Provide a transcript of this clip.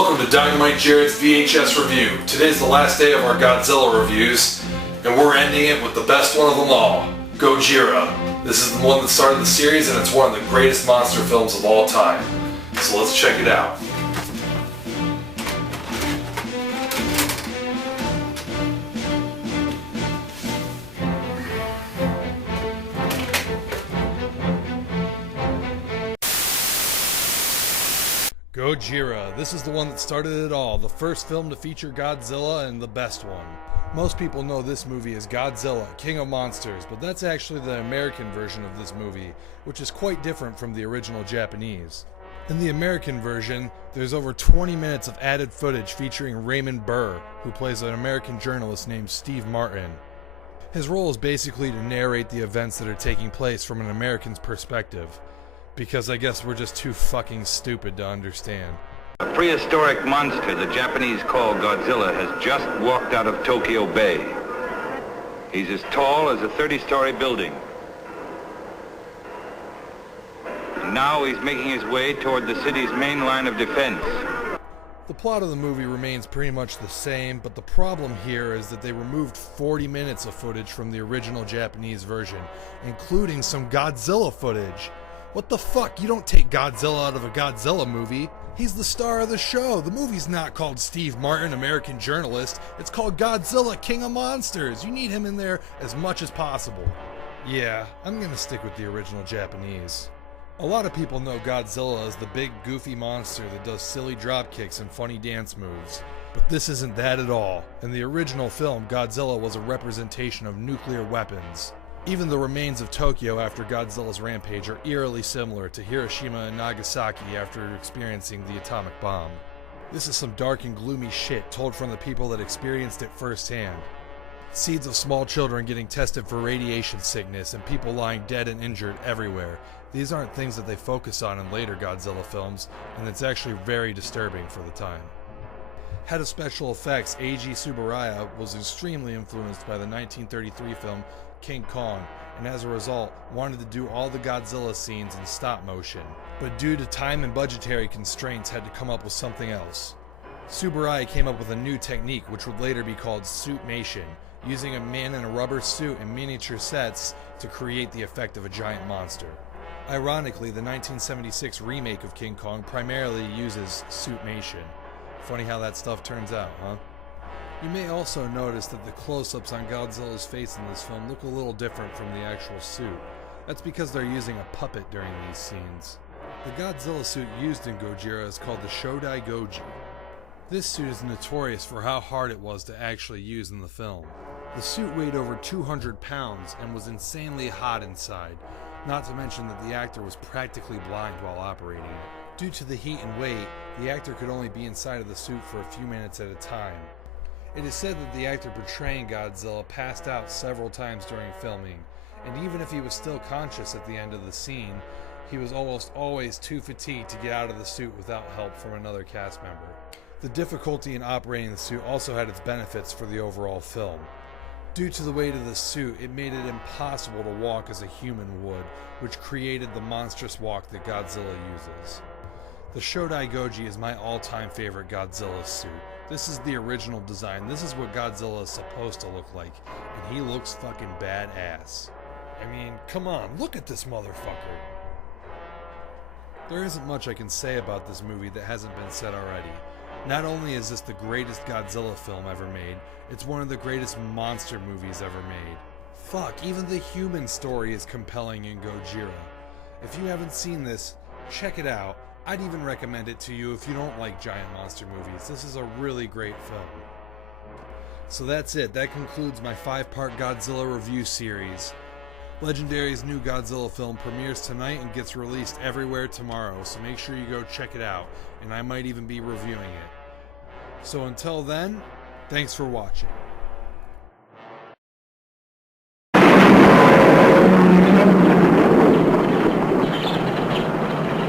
Welcome to Dynamite Jarrod's VHS review. Today's the last day of our Godzilla reviews, and we're ending it with the best one of them all, Gojira. This is the one that started the series, and it's one of the greatest monster films of all time. So let's check it out. Gojira. This is the one that started it all, the first film to feature Godzilla and the best one. Most people know this movie as Godzilla, King of Monsters, but that's actually the American version of this movie, which is quite different from the original Japanese. In the American version, there's over 20 minutes of added footage featuring Raymond Burr, who plays an American journalist named Steve Martin. His role is basically to narrate the events that are taking place from an American's perspective. Because I guess we're just too fucking stupid to understand. A prehistoric monster the Japanese call Godzilla has just walked out of Tokyo Bay. He's as tall as a 30-story building. And now he's making his way toward the city's main line of defense. The plot of the movie remains pretty much the same, but the problem here is that they removed 40 minutes of footage from the original Japanese version, including some Godzilla footage. What the fuck? You don't take Godzilla out of a Godzilla movie. He's the star of the show. The movie's not called Steve Martin, American Journalist. It's called Godzilla, King of Monsters. You need him in there as much as possible. Yeah, I'm gonna stick with the original Japanese. A lot of people know Godzilla as the big goofy monster that does silly drop kicks and funny dance moves. But this isn't that at all. In the original film, Godzilla was a representation of nuclear weapons. Even the remains of Tokyo after Godzilla's rampage are eerily similar to Hiroshima and Nagasaki after experiencing the atomic bomb. This is some dark and gloomy shit told from the people that experienced it firsthand. Seeds of small children getting tested for radiation sickness and people lying dead and injured everywhere. These aren't things that they focus on in later Godzilla films, and it's actually very disturbing for the time. Head of special effects Eiji Tsuburaya was extremely influenced by the 1933 film King Kong, and as a result wanted to do all the Godzilla scenes in stop motion, but due to time and budgetary constraints had to come up with something else. Tsuburaya came up with a new technique which would later be called suitmation, using a man in a rubber suit and miniature sets to create the effect of a giant monster. Ironically, the 1976 remake of King Kong primarily uses suitmation. Funny how that stuff turns out, huh? You may also notice that the close-ups on Godzilla's face in this film look a little different from the actual suit. That's because they're using a puppet during these scenes. The Godzilla suit used in Gojira is called the Shodai Goji. This suit is notorious for how hard it was to actually use in the film. The suit weighed over 200 pounds and was insanely hot inside, not to mention that the actor was practically blind while operating it. Due to the heat and weight, the actor could only be inside of the suit for a few minutes at a time. It is said that the actor portraying Godzilla passed out several times during filming, and even if he was still conscious at the end of the scene, he was almost always too fatigued to get out of the suit without help from another cast member. The difficulty in operating the suit also had its benefits for the overall film. Due to the weight of the suit, it made it impossible to walk as a human would, which created the monstrous walk that Godzilla uses. The Shodai Goji is my all-time favorite Godzilla suit. This is the original design. This is what Godzilla is supposed to look like, and he looks fucking badass. I mean, come on, look at this motherfucker. There isn't much I can say about this movie that hasn't been said already. Not only is this the greatest Godzilla film ever made, it's one of the greatest monster movies ever made. Fuck, even the human story is compelling in Gojira. If you haven't seen this, check it out. I'd even recommend it to you if you don't like giant monster movies. This is a really great film. So that's it. That concludes my 5-part Godzilla review series. Legendary's new Godzilla film premieres tonight and gets released everywhere tomorrow, so make sure you go check it out, and I might even be reviewing it. So until then, thanks for watching.